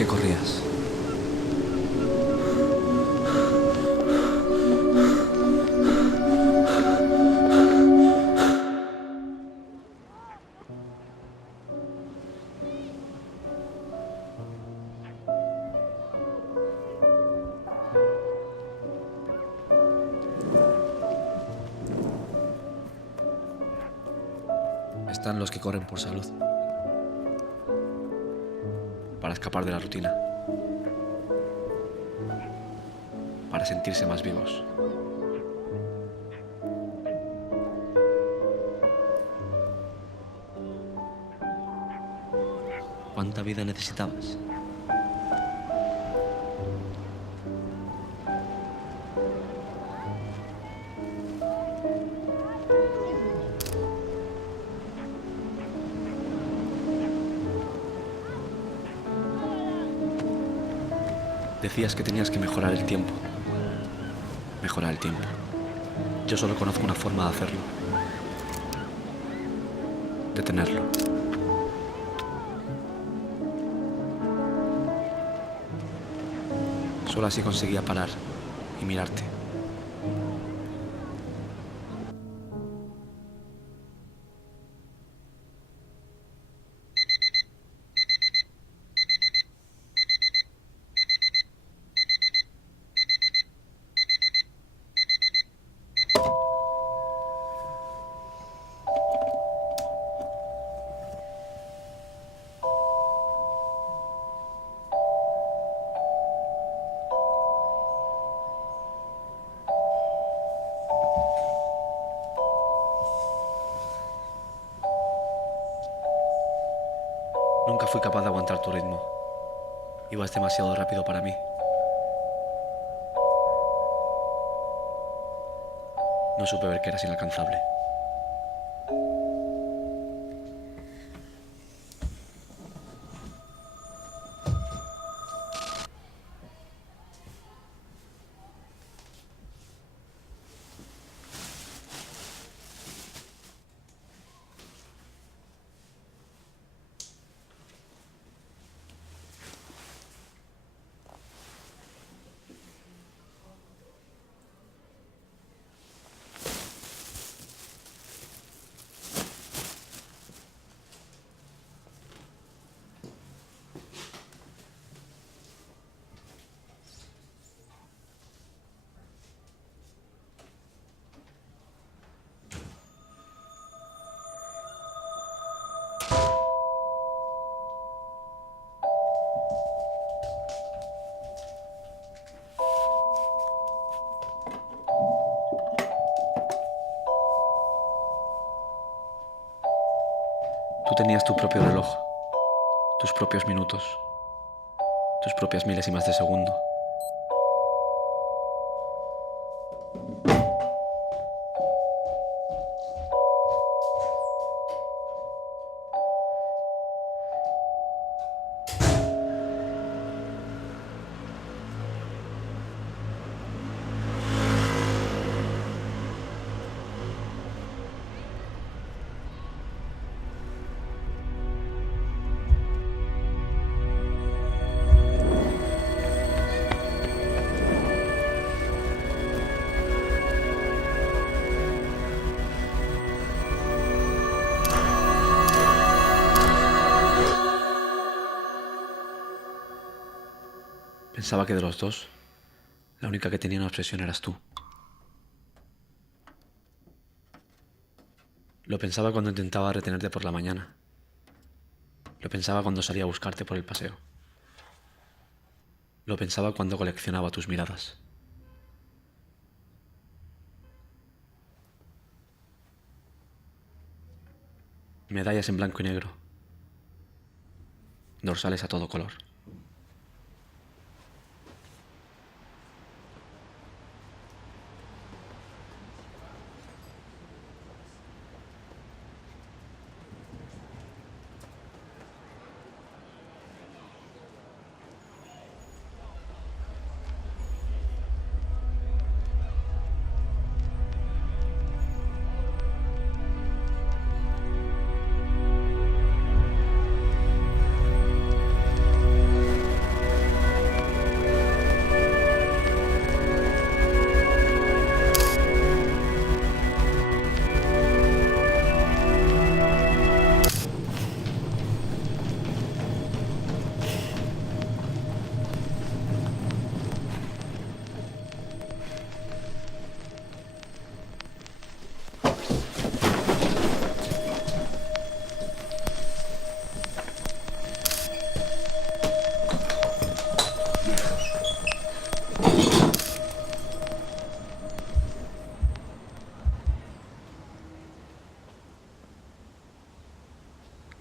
qué corrías? Están los que corren por salud, para escapar de la rutina, para sentirse más vivos. ¿Cuánta vida necesitabas? Decías que tenías que mejorar el tiempo. Mejorar el tiempo. Yo solo conozco una forma de hacerlo. Detenerlo. Solo así conseguía parar y mirarte. Nunca fui capaz de aguantar tu ritmo. Ibas demasiado rápido para mí. No supe ver que eras inalcanzable. Tú tenías tu propio reloj, tus propios minutos, tus propias milésimas de segundo. Pensaba que de los dos, la única que tenía una obsesión eras tú. Lo pensaba cuando intentaba retenerte por la mañana. Lo pensaba cuando salía a buscarte por el paseo. Lo pensaba cuando coleccionaba tus miradas. Medallas en blanco y negro. Dorsales a todo color.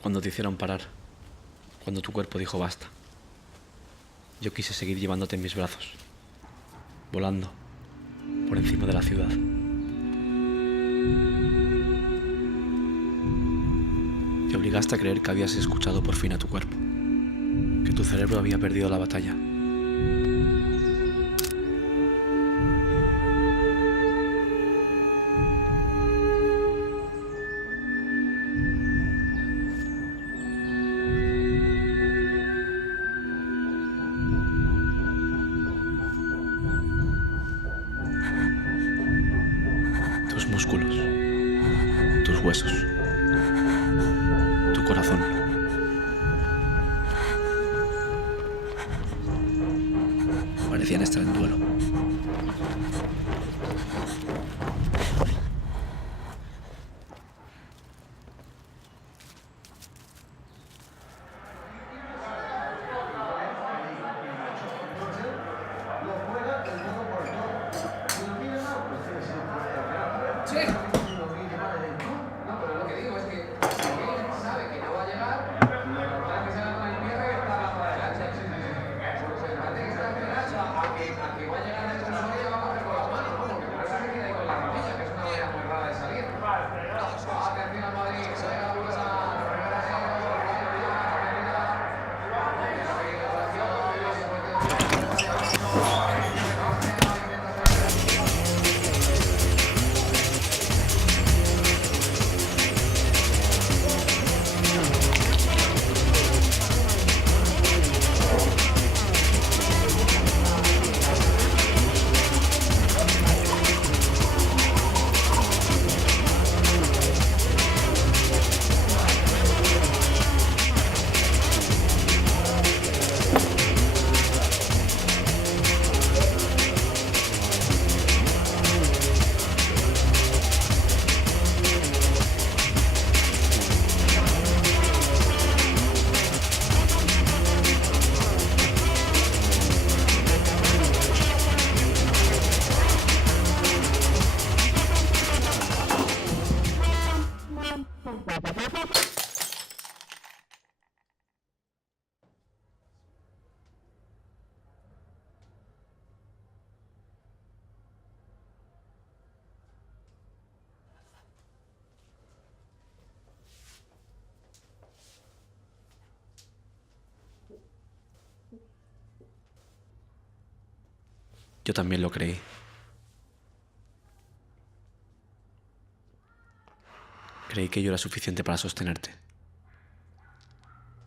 Cuando te hicieron parar, cuando tu cuerpo dijo basta, yo quise seguir llevándote en mis brazos, volando por encima de la ciudad. Te obligaste a creer que habías escuchado por fin a tu cuerpo, que tu cerebro había perdido la batalla. Tus músculos, tus huesos, tu corazón. Parecían estar en duelo. Yo también lo creí. Creí que yo era suficiente para sostenerte,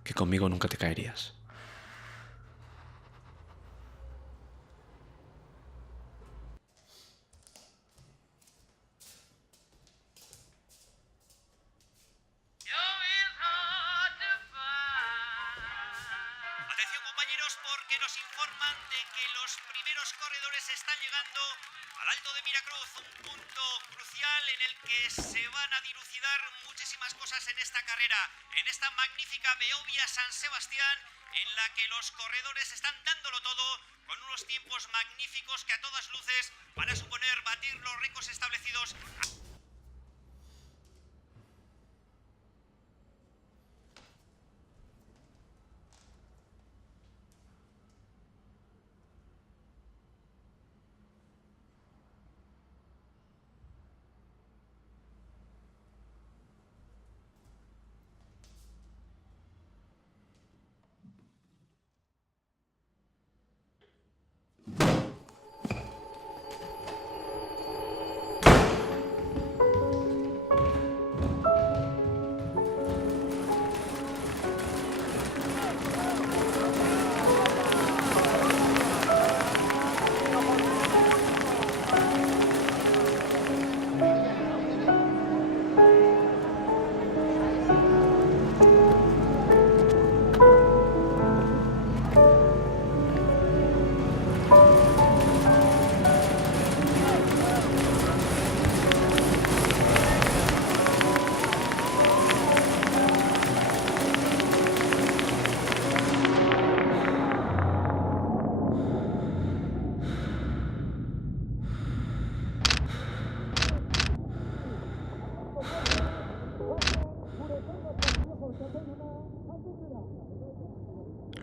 que conmigo nunca te caerías. Atención compañeros, porque nos informan de que los primeros corredores están llegando al Alto de Miracruz, un punto crucial en el que se van a dilucidar muchísimas cosas en esta carrera, en esta magnífica Behobia San Sebastián, en la que los corredores están dándolo todo con unos tiempos magníficos que a todas luces van a suponer batir los récords establecidos.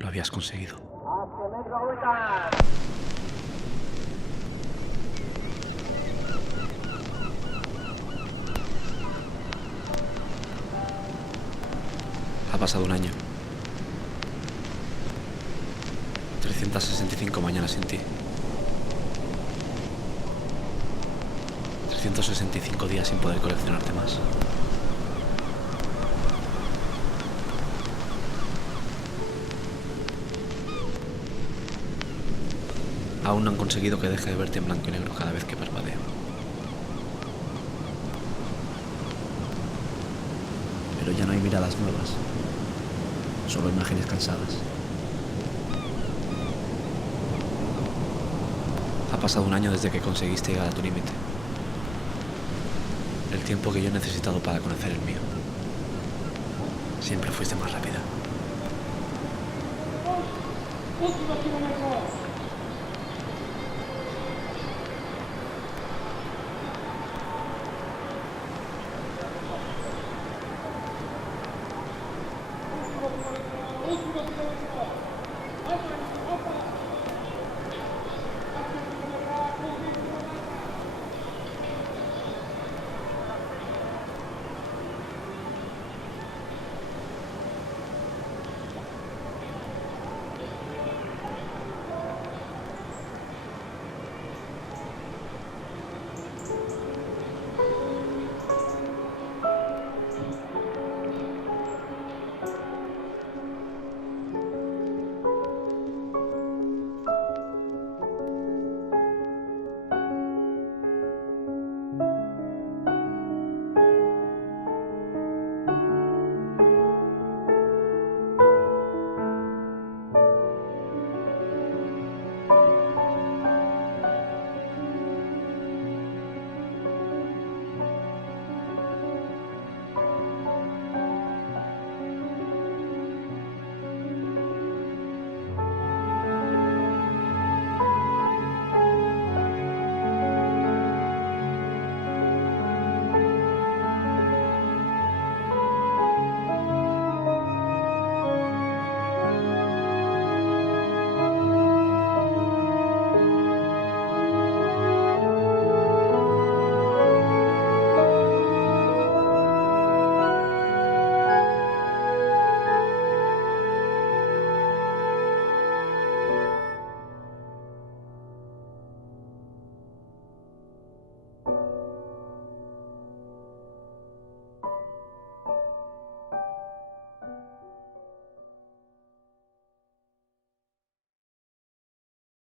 habías conseguido. Ha pasado un año. 365 mañanas sin ti. 365 días sin poder coleccionarte más. Aún no han conseguido que deje de verte en blanco y negro cada vez que parpadeo. Pero ya no hay miradas nuevas, solo imágenes cansadas. Ha pasado un año desde que conseguiste llegar a tu límite. El tiempo que yo he necesitado para conocer el mío. Siempre fuiste más rápida.